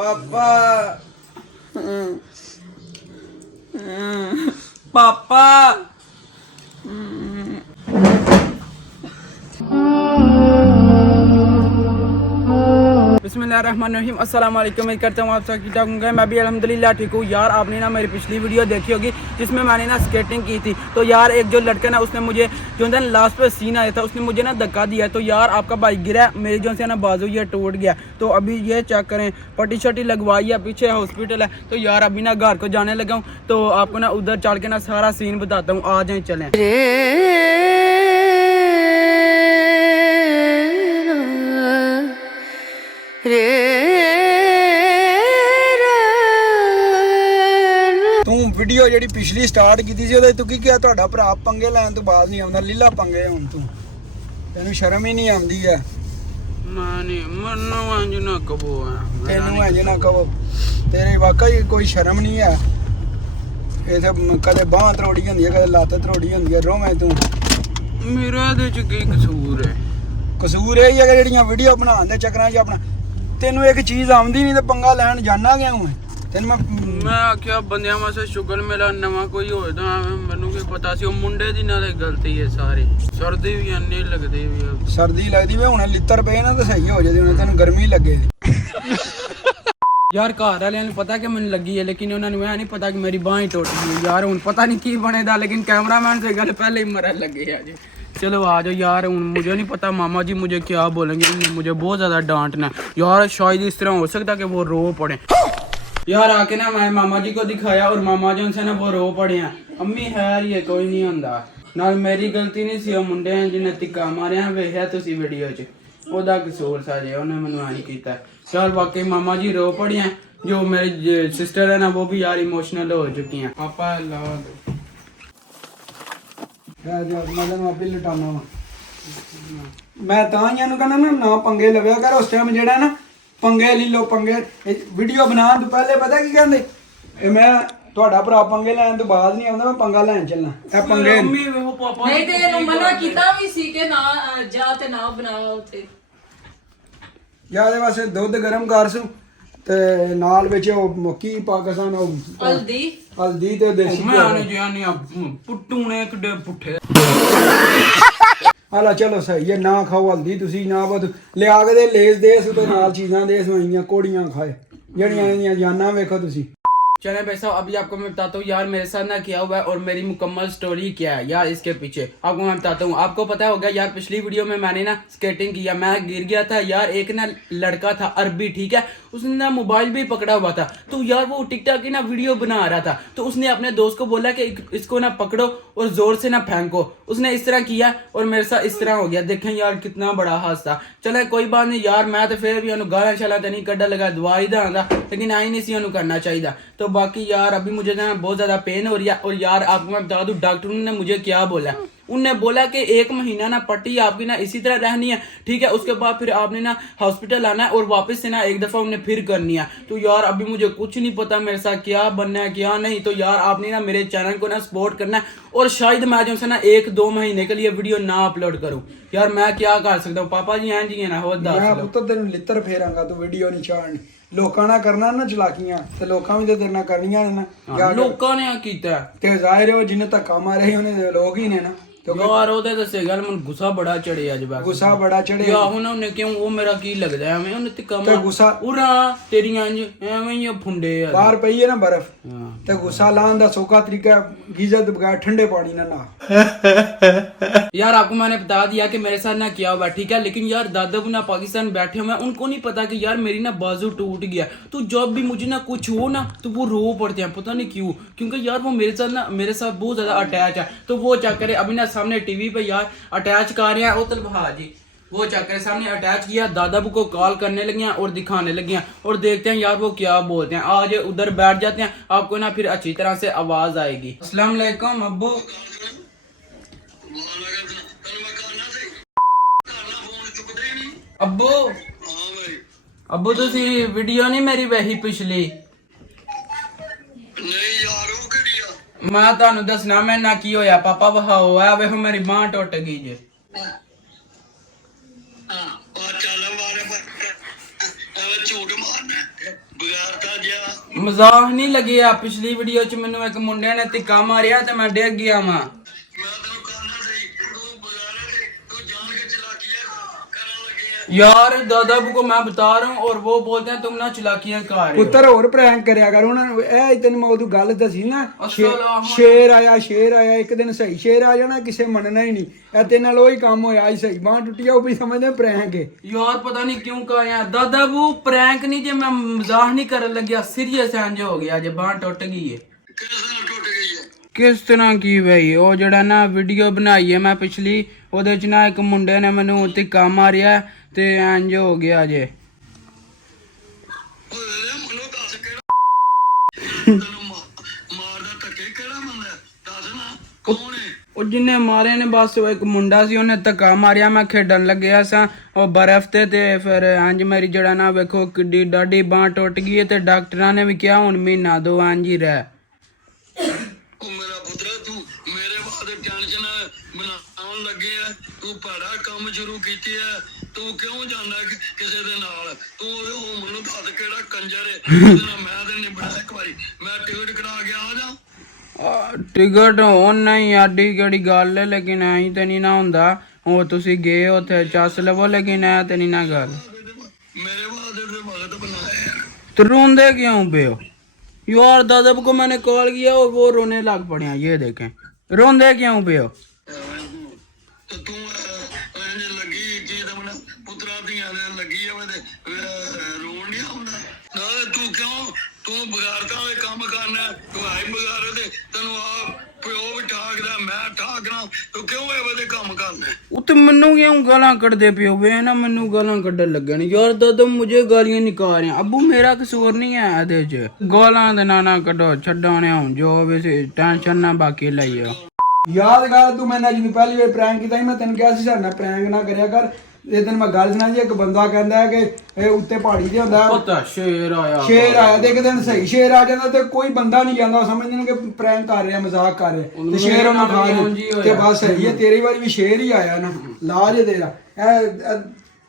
पापा पापा बिस्मिल्लाहिर्रहमानिर्रहीम अस्सलाम वालेकुम। मैं करता हूँ आप सब ठीक ठाक होंगे। मैं भी अल्हम्दुलिल्लाह ठीक हूँ। यार आपने ना मेरी पिछली वीडियो देखी होगी जिसमें मैंने ना स्केटिंग की थी। तो यार एक जो लड़का ना उसने मुझे जो है लास्ट पे सीन आया था उसने मुझे ना धक्का दिया। तो यार आपका भाई गिरा, मेरी जो है ना बाजू ये टूट गया। तो अभी ये चेक करें, पट्टी शट्टी लगवाई है, पीछे हॉस्पिटल है। तो यार अभी ना घर को जाने लगा हूँ। तो आपको ना उधर चल के ना सारा सीन बताता हूँ। आ जाए चलें। ਤੂੰ ਵੀਡੀਓ ਜਿਹੜੀ ਪਿਛਲੀ ਸਟਾਰਟ ਕੀਤੀ ਸੀ ਉਹਦੇ ਤੂੰ ਕੀ ਕਿਹਾ ਤੁਹਾਡਾ ਭਰਾ ਪੰਗੇ ਲੈਣ ਤੋਂ ਬਾਅਦ ਨਹੀਂ ਆਉਂਦਾ, ਲੀਲਾ ਪੰਗੇ ਹੁਣ ਤੈਨੂੰ ਸ਼ਰਮ ਹੀ ਨਹੀਂ ਆਉਂਦੀ ਹੈ। ਮੈਨੂੰ ਇੰਜ ਨਾ ਕਹੋ, ਤੈਨੂੰ ਇੰਜ ਨਾ ਕਹੋ, ਤੇਰੇ ਵਾਕਈ ਕੋਈ ਸ਼ਰਮ ਨਹੀਂ ਹੈ। ਇਹ ਤੇ ਕਦੇ ਬਾਂਹ ਤਰੋੜੀ ਹੁੰਦੀ ਹੈ, ਕਦੇ ਲੱਤ ਤਰੋੜੀ ਹੁੰਦੀ ਹੈ। ਰੋਵੇਂ ਤੂੰ ਮੇਰਾ ਇਹਦੇ ਚ ਕੀ ਕਸੂਰ ਹੈ? ਕਸੂਰ ਇਹ ਹੀ ਹੈ ਕਿ ਜਿਹੜੀਆਂ ਵੀਡੀਓ ਬਣਾਉਣ ਦੇ ਚੱਕਰਾਂ 'ਚ ਆਪਣਾ ਤੈਨੂੰ ਇੱਕ ਚੀਜ਼ ਆਉਂਦੀ ਨਹੀਂ ਤੇ ਪੰਗਾ ਲੈਣ ਜਾਣਾ ਗਿਆ ਹੂੰ ਤੈਨੂੰ ਮੈਂ ਆਖਿਆ ਬੰਦਿਆਂ ਵਾਸਤੇ ਸ਼ੁਗਰ ਮੇਲਾ ਨਵਾਂ ਕੋਈ ਹੋਏ ਤਾਂ ਮੈਨੂੰ ਕੀ ਪਤਾ ਸੀ ਉਹ ਮੁੰਡੇ ਦੀ ਨਾਲੇ ਗਲਤੀ ਹੈ ਸਾਰੀ। ਸਰਦੀ ਵੀ ਇੰਨੀ ਲੱਗਦੀ ਵੀ ਸਰਦੀ ਲੱਗਦੀ ਵੇ ਹੁਣ ਲਿੱਤਰ ਪਏ ਨਾ ਤਾਂ ਸਹੀ ਹੋ ਜਾਂਦੀ, ਹੁਣ ਤੈਨੂੰ ਗਰਮੀ ਲੱਗੇ। ਯਾਰ ਘਰ ਵਾਲਿਆਂ ਨੂੰ ਪਤਾ ਕਿ ਮੈਨੂੰ ਲੱਗੀ ਹੈ, ਲੇਕਿਨ ਉਹਨਾਂ ਨੂੰ ਇਹ ਨਹੀਂ ਪਤਾ ਕਿ ਮੇਰੀ ਬਾਂਹ ਹੀ ਟੁੱਟ ਗਈ। ਯਾਰ ਹੁਣ ਪਤਾ ਨਹੀਂ ਕੀ ਬਣੇਦਾ, ਲੇਕਿन कैमरामैन से गल पहले ही मरन लगे है जी। चलो आ जाओ यार। मुझे नहीं पता मामा जी मुझे क्या बोलेंगे, मुझे बहुत ज़्यादा डांटना यार। शायद इस तरह हो सकता कि वो रो पड़े। यार आके ना मैं मामा जी को दिखाया और मामा जी उनसे ना वो रो पड़े हैं। अम्मी खैर ये कोई नहीं होंदा, नाल मेरी गलती नहीं सी। मुंडे जिन्हें तिक्का मारिया वेखिया तुसी वीडियो च, ओदा कसूर सा जे उन्हें मैनू नहीं किया। चल वाकई मामा जी रो पड़ी हैं। जो मेरी सिस्टर है ना वो भी यार इमोशनल हो चुकी हैं। पापा ला दो ਮੈਂ ਤਾਂ ਹੀ ਇਹਨੂੰ ਕਹਿੰਦਾ ਨਾ ਪੰਗੇ ਲਵਿਆ ਕਰ। ਉਸ ਟਾਈਮ ਜਿਹੜਾ ਨਾ ਪੰਗੇ ਲੈ ਲੋ, ਪੰਗੇ ਵੀਡੀਓ ਬਣਾਉਣ ਤੋਂ ਪਹਿਲੇ ਪਤਾ ਕੀ ਕਹਿੰਦੇ, ਇਹ ਮੈਂ ਤੁਹਾਡਾ ਭਰਾ ਪੰਗੇ ਲੈਣ ਤੋਂ ਬਾਅਦ ਨਹੀਂ ਆਉਂਦਾ, ਮੈਂ ਪੰਗਾ ਲੈਣ ਚੱਲਣਾ। ਇਹ ਪੰਗੇ ਮੰਮੀ ਵੇਖੋ ਪਾਪਾ ਨਹੀਂ ਤੇ ਇਹਨੂੰ ਮਨਾ ਕੀਤਾ ਵੀ ਸੀ ਕਿ ਨਾ ਜਾ ਤੇ ਨਾ ਬਣਾ ਉੱਥੇ। ਜਾਂ ਇਹਦੇ ਵਾਸਤੇ ਦੁੱਧ ਗਰਮ ਕਰ ਸੂ ਤੇ ਨਾਲ ਵਿੱਚ ਉਹ ਮੱਕੀ ਪਾਕਿਸਤਾਨ ਉਹ ਹਲਦੀ ਤੇ ਦੇਸੀ ਮੈਂ ਆਨੇ ਜਾਨੀ ਆ ਪੁੱਟੂ ਨੇ ਕਿੱਡੇ ਪੁੱਠੇ। ਹਾਲਾ ਚਲੋ ਸਹੀ ਹੈ, ਨਾ ਖਾਓ ਹਲਦੀ ਤੁਸੀਂ, ਨਾ ਬਦ ਲਿਆ ਕੇ ਦੇ ਲੇਸ ਦੇ ਸੂ ਤੇ ਨਾਲ ਚੀਜ਼ਾਂ ਦੇ ਸਵਾਈਆਂ ਕੋੜੀਆਂ ਖਾਏ ਜਿਹੜੀਆਂ ਇਹਦੀਆਂ ਜਾਨਾਂ ਵੇਖੋ ਤੁਸੀਂ। चले भाई साहब अभी आपको मैं बताता हूँ यार मेरे साथ ना क्या हुआ है और मेरी मुकम्मल स्टोरी क्या है यार इसके पीछे आपको मैं बताता हूँ। आपको पता होगा यार पिछली वीडियो में मैंने ना स्केटिंग किया, मैं गिर गया था यार। एक ना लड़का था अरबी, ठीक है, उसने ना मोबाइल भी पकड़ा हुआ था। तो यार वो टिकटॉक की ना वीडियो बना रहा था। तो उसने अपने दोस्त को बोला कि इसको ना पकड़ो और जोर से ना फेंको। उसने इस तरह किया और मेरे साथ इस तरह हो गया। देखें यार कितना बड़ा हादसा। चले कोई बात नहीं यार, मैं तो फिर भी गाला शाला तो नहीं कड्डा लगा दुआ ही दांगा, लेकिन आई नहीं सी करना चाहिए। तो बाकी यार अभी मुझे ना बहुत ज़्यादा पेन हो रही है। और यार आपको मैं बता दूं डॉक्टर ने मुझे क्या बोला, उनने बोला कि 1 महीना ना पट्टी आपकी ना इसी तरह रहनी है, ठीक है। उसके बाद फिर आपने ना हॉस्पिटल आना है और वापस से ना एक दफ़ा उन्हें फिर करनी है। तो यार अभी मुझे कुछ नहीं पता मेरे साथ क्या बनना है क्या नहीं। तो यार आपने ना मेरे चैनल को ना सपोर्ट करना है और शायद मैं जो है ना 1-2 महीने के लिए वीडियो ना अपलोड करूँ। यार मैं क्या कर सकता हूँ पापा जी हैं जी है ना हो ਪੁੱਤ ਤੈਨੂੰ ਲਿੱਤਰ ਫੇਰਾਂਗਾ, ਤੂੰ ਵੀਡੀਓ ਨਹੀਂ ਚਾੜਨੀ। ਲੋਕਾਂ ਨਾਲ ਕਰਨਾ ਨਾ ਚਲਾਕੀਆਂ ਤੇ ਲੋਕਾਂ ਵੀ ਤੇ ਤੇਰੇ ਨਾਲ ਕਰਨੀਆਂ ਨੇ ਨਾ। ਲੋਕਾਂ ਨੇ ਕੀਤਾ ਤੇ ਜ਼ਾਹਿਰ ਹੋ ਜਿਹਨੇ ਧੱਕਾ ਮਾਰੇ ਉਹਨੇ ਲੋਕ ਹੀ ਨੇ ਨਾ। यार ਉਹਦੇ ਦੱਸੇ ਗੱਲ ਮੈਨੂੰ ਗੁੱਸਾ ਬੜਾ ਚੜਿਆ ਅੱਜ ਬਾਕੀ ਗੁੱਸਾ ਬੜਾ ਚੜਿਆ ਯਾਰ ਹੁਣ ਉਹਨੇ ਕਿਉਂ ਉਹ ਮੇਰਾ ਕੀ ਲੱਗਦਾ ਐਵੇਂ ਉਹਨੇ ਤੇ ਤੇ ਗੁੱਸਾ ਉਰਾ ਤੇਰੀਆਂ ਇੰਜ ਐਵੇਂ ਹੀ ਫੁੰਡੇ ਆ ਬਾਹਰ ਪਈ ਹੈ ਨਾ ਬਰਫ਼ ਤੇ ਗੁੱਸਾ ਲਾਉਣ ਦਾ ਸੌਖਾ ਤਰੀਕਾ गीजर ਦੇ ਬਗੈਰ ठंडे पानी ना यार आपको मैंने बता दिया कि मेरे साथ ना क्या हुआ, ठीक है। लेकिन यार दादा ना पाकिस्तान बैठे हुए हैं, उनको नहीं पता कि यार मेरी ना बाजू टूट गया। तो जब भी मुझे ना कुछ हो ना तो वो रो पड़ते हैं, पता नहीं क्यों, क्योंकि यार वो मेरे साथ बहुत ज्यादा अटैच है। तो वो चक्कर अभी ना सामने टीवी पे यार अटैच कर रहे हैं उतल भाजी वो चक्कर सामने अटैच किया, दादा को कॉल करने लगे हैं और दिखाने लगे हैं और देखते हैं यार वो क्या बोलते हैं। आज उधर बैठ जाते हैं, आपको ना फिर अच्छी तरह से आवाज आएगी। अस्सलाम वालेकुम अब्बू। अब्बू अब्बू तुसी वीडियो नहीं मेरी वही पिछली मैं ਤੁਹਾਨੂੰ ਦੱਸਣਾ ਮੈਂ ਨਾ ਕੀ ਹੋਇਆ ਪਾਪਾ ਵਹਾਓ ਆ ਵੇਖੋ ਮੇਰੀ ਬਾਂਹ ਟੁੱਟ ਗਈ ਜੇ। ਝੂਠ ਮਾਰਨਾ ਬਗੈਰ ਮਜ਼ਾਕ ਨਹੀਂ ਲੱਗਿਆ ਪਿਛਲੀ ਵੀਡੀਓ ਚ ਮੈਨੂੰ ਇੱਕ ਮੁੰਡੇ ਨੇ ਧੱਕਾ ਮਾਰਿਆ ਤੇ ਮੈਂ ਡਿੱਗ ਗਿਆ ਵਾਂ यार दादाबू को मैं बता रहा हूँ और वो बोलते हैं तुम ना चलाकियां कर रहे हो ਪੁੱਤਰ ਹੋਰ ਪ੍ਰੈਂਕ ਕਰਿਆ ਕਰ ਉਹਨਾਂ ਨੂੰ ਇਹ ਤੈਨੂੰ ਮੈਂ ਉਦੋਂ ਗੱਲ ਦੱਸੀ ਨਾ ਅਸਲਾਮ ਸ਼ੇਰ ਆਇਆ ਇੱਕ ਦਿਨ ਸਹੀ ਸ਼ੇਰ ਆ ਜਾਣਾ ਕਿਸੇ ਮੰਨਣਾ ਹੀ ਨਹੀਂ ਇਹ ਤੇ ਨਾਲ ਉਹੀ ਕੰਮ ਹੋਇਆ ਸੀ ਸਹੀ ਬਾਂਹ ਟੁੱਟੀ ਆ ਉਹ ਵੀ ਸਮਝਦੇ ਪ੍ਰੈਂਕ ਹੈ यार पता नहीं क्यों कहा यार दादाबू प्रैंक नहीं जे मैं मजाक नहीं करने लग सीरियस इंज हो गया जे बांह टुट गई है किस तरह की भाई ਉਹ ਜਿਹੜਾ ਨਾ ਵੀਡੀਓ ਬਣਾਈ ਹੈ ਮੈਂ ਪਿਛਲੀ ਉਹਦੇ ਚ ਨਾ ਇੱਕ ਮੁੰਡੇ ਨੇ ਮੈਨੂੰ ਧੱਕਾ ਮਾਰਿਆ ਤੇ ਇੰਜ ਹੋ ਗਿਆ ਜੇ ਉਹ ਜਿੰਨੇ ਮਾਰੇ ਨੇ ਬਸ ਉਹ ਇੱਕ ਮੁੰਡਾ ਸੀ ਉਹਨੇ ਧੱਕਾ ਮਾਰਿਆ ਮੈਂ ਖੇਡਣ ਲੱਗਿਆ ਸਾਂ ਉਹ ਬਰਫ਼ ਤੇ ਫਿਰ ਇੰਜ ਮੇਰੀ ਜਿਹੜਾ ਨਾ ਵੇਖੋ ਕਿੱਡੀ ਡਾਢੀ ਬਾਂਹ ਟੁੱਟ ਗਈ ਤੇ ਡਾਕਟਰਾਂ ਨੇ ਵੀ ਕਿਹਾ ਹੁਣ ਮਹੀਨਾ ਦੋ ਇੰਜ ਹੀ ਰਹਿ ਉਹ ਮੇਰਾ ਪੁੱਤਰਾ ਤੂੰ ਮੇਰੇ ਬਾਅਦ ਟੈਨਸ਼ਨ ਬਣਾਉਣ ਲੱਗੇ ਆ ਤੂੰ ਭੜਾ ਕੰਮ ਸ਼ੁਰੂ ਕੀਤੀ ਹੈ ਤੂੰ ਕਿਉਂ ਜਾਂਦਾ ਕਿਸੇ ਦੇ ਨਾਲ ਤੂੰ ਉਹ ਮੈਨੂੰ ਦੱਸ ਕਿਹੜਾ ਕੰਜਰ ਹੈ ਉਹਦੇ ਨਾਲ ਮੈਂ ਤੇ ਨਿਬੜਾ ਇੱਕ ਵਾਰੀ ਮੈਂ ਟਿਕਟ ਕਰਾ ਕੇ ਆ ਜਾ ਟਿਕਟ ਹੋਣ ਨਹੀਂ ਆਡੀ ਕਿਹੜੀ ਗੱਲ ਹੈ ਲੇਕਿਨ ਐਂ ਤੇ ਨਹੀਂ ਨਾ ਹੁੰਦਾ ਉਹ ਤੁਸੀਂ ਗਏ ਉੱਥੇ ਚੱਸ ਲਵੋ ਲੇਕਿਨ ਐ ਤੇ ਨਹੀਂ ਨਾ ਗੱਲ ਮੇਰੇ ਬਾਅਦ ਦੇ ਭਗਤ ਬਣਾਏ तो रोंदे क्यों पे हो यार दादा को मैंने कॉल किया और वो रोने लग पड़े हैं ये देखें रोंदे क्यों पे हो ਤੇ ਤੂੰ ਇੰਜ ਲੱਗੀ ਚੀਜ਼ ਮਨ ਪੁੱਤਰਾ ਦੀਆਂ ਲੱਗੀ ਆ ਤੇ ਰੋਣ ਨਹੀਂ ਆਉਂਦਾ ਨਾਲੇ ਤੂੰ ਕਿਉਂ ਤੂੰ ਬਗਾਰਦਾ ਹੋਏ ਕੰਮ ਕਰਨਾ ਤੂੰ ਆਈ ਬਗਾਰ ਤੇ ਤੈਨੂੰ ਆ ਪਿਓ ਵੀ ਠਾਕਦਾ ਮੈਂ ਠਾਕਣਾ ਤੂੰ ਕਿਉਂ ਇਹ ਵਾਲੇ ਕੰਮ ਕਰਨਾ उत्ते मन्नू क्यों गालां कटदे पियो वे ना मन्नू गालां कड्डन लगे ने यार दादा मुझे गालियां निकाल रहे हैं अब्बू मेरा कसूर नहीं है एदे च गालां दे ना कड्डो छड्डो ने हुन जो भी टेंशन ना बाकी लइयो ਯਾਦ ਕਰ ਤੂੰ ਮੈਂ ਜਿਹਨੂੰ ਪਹਿਲੀ ਵਾਰ ਪ੍ਰੈਂਕ ਕੀਤਾ ਸੀ ਮੈਂ ਤੈਨੂੰ ਕਿਹਾ ਸੀ ਸਾਡੇ ਨਾਲ ਪ੍ਰੈਂਕ ਨਾ ਕਰਿਆ ਕਰ ਇਹ ਦਿਨ ਮੈਂ ਗੱਲ ਸੁਣਾ ਜੀ ਇੱਕ ਬੰਦਾ ਕਹਿੰਦਾ ਹੈ ਕਿ ਇਹ ਉੱਤੇ ਪਹਾੜੀ ਤੇ ਹੁੰਦਾ पता शेर ਆਇਆ ਤੇ ਇੱਕ ਦਿਨ ਸਹੀ ਸ਼ੇਰ ਆ ਜਾਂਦਾ ਤੇ ਕੋਈ ਬੰਦਾ ਨਹੀਂ ਜਾਂਦਾ ਉਹ ਸਮਝਦੇ ਨੇ ਕਿ ਪ੍ਰੈਂਕ ਕਰ ਰਿਹਾ ਮਜ਼ਾਕ ਕਰ ਰਿਹਾ ਤੇ ਸ਼ੇਰ ਉਹਨੂੰ ਖਾ ਗਿਆ ਤੇ ਬਸ ਸਹੀ ਹੈ ਤੇਰੀ ਵਾਰੀ ਵੀ ਸ਼ੇਰ ਹੀ ਆਇਆ ਨਾ ਲਾਜ ਹੈ ਤੇਰਾ ਇਹ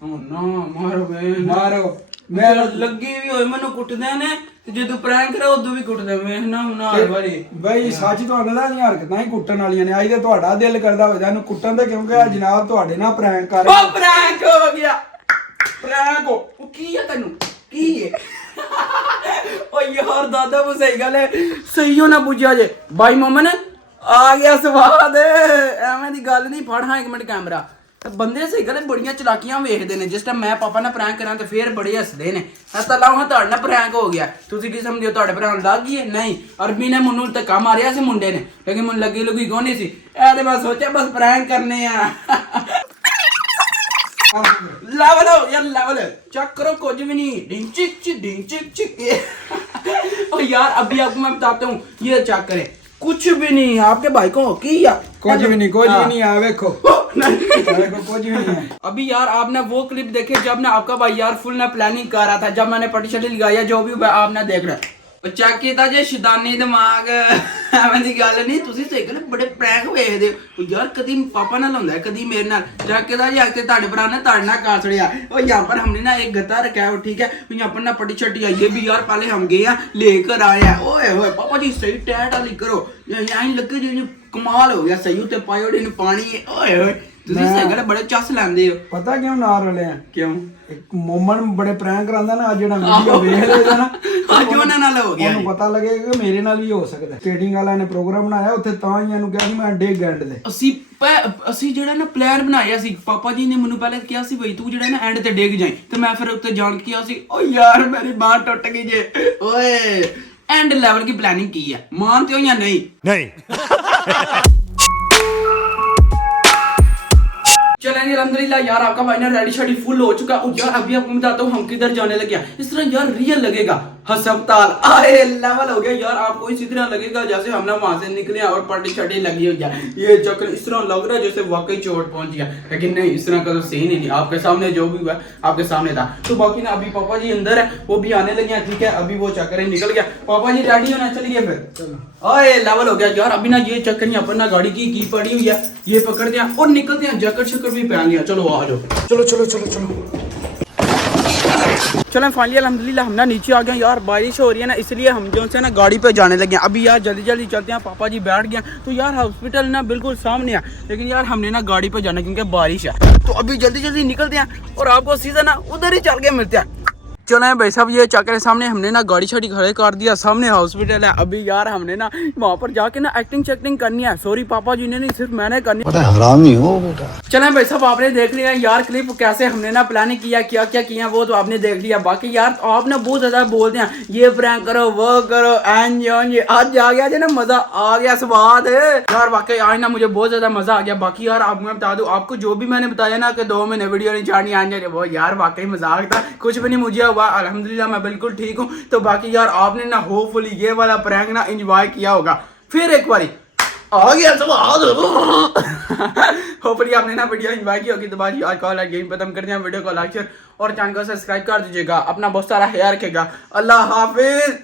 ना मारो बे ਮਾਰੋ मैं लगी भी होए मनु कुटदे ने ते जे तू प्रैंक करे उदू भी कुटदे मैं ना हुन हर वारी ਬਈ ਸੱਚ ਤੁਹਾਨੂੰ ਦਾ ਨਹੀਂ ਹਰਕਤਾਂ ਹੀ ਕੁੱਟਣ ਵਾਲੀਆਂ ਨੇ ਆਈ ਤੇ ਤੁਹਾਡਾ ਦਿਲ ਕਰਦਾ ਹੋਵੇ ਇਹਨੂੰ ਕੁੱਟਣ ਦੇ ਕਿਉਂਕਿ ਆ ਜਨਾਬ ਤੁਹਾਡੇ ਨਾਲ ਪ੍ਰੈਂਕ ਕਰ ओ प्रैंक हो गया प्रैंक हो ओ की है तन्नू की है ओ यार दादा वो सही गल है सही हो ना बुझा जे भाई मोमन आ गया स्वाद एवें दी गल नहीं फड़ हां 1 मिनट कैमरा ਬੰਦੇ ਸਹੀ ਗੱਲ ਬੜੀਆਂ ਚਲਾਕੀਆਂ ਵੇਖਦੇ ਨੇ ਜਿਸ ਟਾਈਮ ਮੈਂ ਪਾਪਾ ਨਾਲ ਪ੍ਰੈਂਕ ਕਰਾਂ ਤੇ ਫੇਰ ਬੜੇ ਹੱਸਦੇ ਨੇ ਹੱਸਾ ਲਾਉਂ ਤੁਹਾਡੇ ਨਾਲ ਪ੍ਰੈਂਕ ਹੋ ਗਿਆ ਤੁਸੀਂ ਕੀ ਸਮਝਦੇ ਹੋ ਤੁਹਾਡੇ ਭਰਾ ਨੂੰ ਲੱਗ ਗਈ ਹੈ ਨਹੀਂ ਅਰਬੀ ਨੇ ਮੈਨੂੰ ਧੱਕਾ ਮਾਰਿਆ ਸੀ ਮੁੰਡੇ ਨੇ ਲੇਕਿਨ ਮੈਨੂੰ ਲੱਗੀ ਲੁਗੀ ਕੋਈ ਨਹੀਂ ਸੀ ਇਹ ਤੇ ਮੈਂ ਸੋਚਿਆ ਬਸ ਪ੍ਰੈਂਕ ਕਰਨੇ ਆ लेवल हो यार लेवल चेक करो कुछ भी नहीं डिंग चिक और यार अभी आपको मैं बताता हूँ ये चेक करें कुछ भी नहीं आपके भाई को किया ਕੁਝ ਵੀ ਨਹੀਂ ਆ ਵੇਖੋ ਵੇਖੋ ਕੁਝ ਵੀ नहीं है अभी यार आपने वो क्लिप देखे जब ना आपका भाई यार फुल ना प्लानिंग कर रहा था जब मैंने पट्टी शट्टी लगाया जो भी आपने देख रहा चेक किया जे शैतानी दिमाग ਐਵੇਂ ਦੀ ਗੱਲ ਨਹੀਂ ਤੁਸੀਂ ਸਹੀ ਗੱਲ ਬੜੇ ਪ੍ਰੈਂਕ ਵੇਖਦੇ ਹੋ यार कदी पापा ਨਾਲ ਹੁੰਦਾ कदी मेरे ਨਾਲ चेक किया जे आके ਤੁਹਾਡੇ ਭਰਾ ने ਤੁਹਾਡੇ ਨਾਲ ਕਾਰ छड़िया और यहाँ पर हमने ना एक गत्ता रखा है ठीक है यहाँ पर ना पट्टी शट्टी आई है भी यार पहले हम गए लेकर आए हैं ओए होए पापा जी सही टैट वाली करो यहीं लगे जी कमाल हो गया सही उत्ते पायो डी पानी ओए होए ਤੁਸੀਂ ਸਹੀ ਗੱਲ ਬੜੇ ਚੱਸ ਲੈਂਦੇ ਹੋ ਪਤਾ ਕਿਉਂ ਨਾਲ ਰਲੇ ਆ ਕਿਉਂ ਇੱਕ ਮੋਮਨ ਬੜੇ ਪ੍ਰੈਂਕ ਕਰਾਂਦਾ ਨਾ ਅੱਜ ਜਿਹੜਾ ਵੀਡੀਓ ਵੇਖ ਲੈਦਾ ਨਾ ਅੱਜ ਉਹਨਾਂ ਨਾਲ ਹੋ ਗਿਆ ਉਹਨੂੰ ਪਤਾ ਲੱਗੇਗਾ ਕਿ ਮੇਰੇ ਨਾਲ ਵੀ ਹੋ ਸਕਦਾ ਸਟੇਟਿੰਗ ਵਾਲਿਆਂ ਨੇ ਪ੍ਰੋਗਰਾਮ ਬਣਾਇਆ ਉੱਥੇ ਤਾਂ ਹੀ ਇਹਨੂੰ ਕਿਹਾ ਸੀ ਮੈਂ ਡੇ ਗੈਂਡ ਦੇ ਅਸੀਂ ਜਿਹੜਾ ਨਾ ਪਲਾਨ ਬਣਾਇਆ ਸੀ ਪਾਪਾ ਜੀ ਨੇ ਮੈਨੂੰ ਪਹਿਲੇ ਕਿਹਾ ਸੀ ਬਈ ਤੂੰ ਜਿਹੜਾ ਨਾ ਐਂਡ ਤੇ ਡਿੱਗ ਜਾਏ ਤੇ ਮੈਂ ਫਿਰ ਉੱਤੇ ਜਾਣ ਕੇ ਕਿਹਾ ਸੀ ਓ ਯਾਰ ਮੇਰੀ ਬਾਂਹ ਟੁੱਟ ਗਈ ਜੇ ਓਏ एंड लेवल की प्लानिंग की है मानते हो या नहीं चलेंगे अल्हम्दुलिल्लाह यार आपका भाई ना रेडी शेडी फुल हो चुका और यार अभी आपको बताता हूँ हम किधर जाने लगे हैं इस तरह यार रियल लगेगा हस्पताल आए लेवल हो गया यार आपको इसी तरह लगेगा जैसे हम ना वहां से निकले और पट्टी शट्टी लगी हुई है ये चक्कर इस तरह लग रहा है जैसे वाकई चोट पहुंच गया लेकिन नहीं इस तरह का तो सीन ही नहीं आपके सामने जो भी हुआ आपके सामने था तो बाकी ना अभी पापा जी अंदर है वो भी आने लगे हैं ठीक है अभी वो चक्कर निकल गया पापा जी रेडी होना चलिए फिर चलो ओए लेवल हो गया यार अभी ना ये चक्कर यहाँ पर ना गाड़ी की पड़ी हुई है ये पकड़ते हैं और निकलते हैं जैकेट शक्कर भी पहन लिया चलो आ जाओ चलो चलो चलो चलो चलें फाइनली अल्हम्दुलिल्लाह हम ना नीचे आ गए यार। बारिश हो रही है ना, इसलिए हम जो से ना गाड़ी पे जाने लगे हैं। अभी यार जल्दी जल्दी चलते हैं, पापा जी बैठ गए तो यार हॉस्पिटल ना बिल्कुल सामने है, लेकिन यार हमने ना गाड़ी पे जाना क्योंकि बारिश है। तो अभी जल्दी जल्दी निकलते हैं और आपको सीधा ना उधर ही चल के मिलते हैं। चलो भाई साहब, ये चाकर सामने हमने ना गाड़ी छाड़ी खड़े कर दिया, सामने हॉस्पिटल है। अभी यार हमने ना वहाँ पर जाके ना एक्टिंग चेक्टिंग करनी है। सॉरी पापा जी ने नहीं, सिर्फ मैंने करनी है। हरामी हो बेटा। चलें भाई साहब, आपने देख लिया यार क्लिप कैसे हमने ना प्लानिंग किया, क्या क्या किया वो तो आपने देख लिया। बाकी यार आप ना बहुत ज्यादा बोलते हैं ये प्रैंक करो वो करो एंड ये आज आ गया ना, मजा आ गया, स्वाद है यार। वाकई आज ना मुझे बहुत ज्यादा मजा आ गया। बाकी यार आपको मैं बता दूं, आपको जो भी मैंने बताया ना कि 2 महीने वीडियो नहीं चाहनी आने, वो यार वाकई मजाक था, कुछ भी नहीं मुझे हुआ, अल्हम्दुलिल्लाह मैं बिल्कुल ठीक हूँ। तो बाकी यार आपने ना होपफुली ये वाला प्रैंक ना एंजॉय किया होगा। फिर एक बारी आ गया स्वाद। होपफुली आपने ना वीडियो एंजॉय की होगी। तो बाकी यार कॉल गेम खत्म करते हैं, वीडियो को लाइक शेयर और चैनल को सब्सक्राइब कर दीजिएगा। अपना बहुत सारा ख्याल रखिएगा। अल्लाह हाफिज।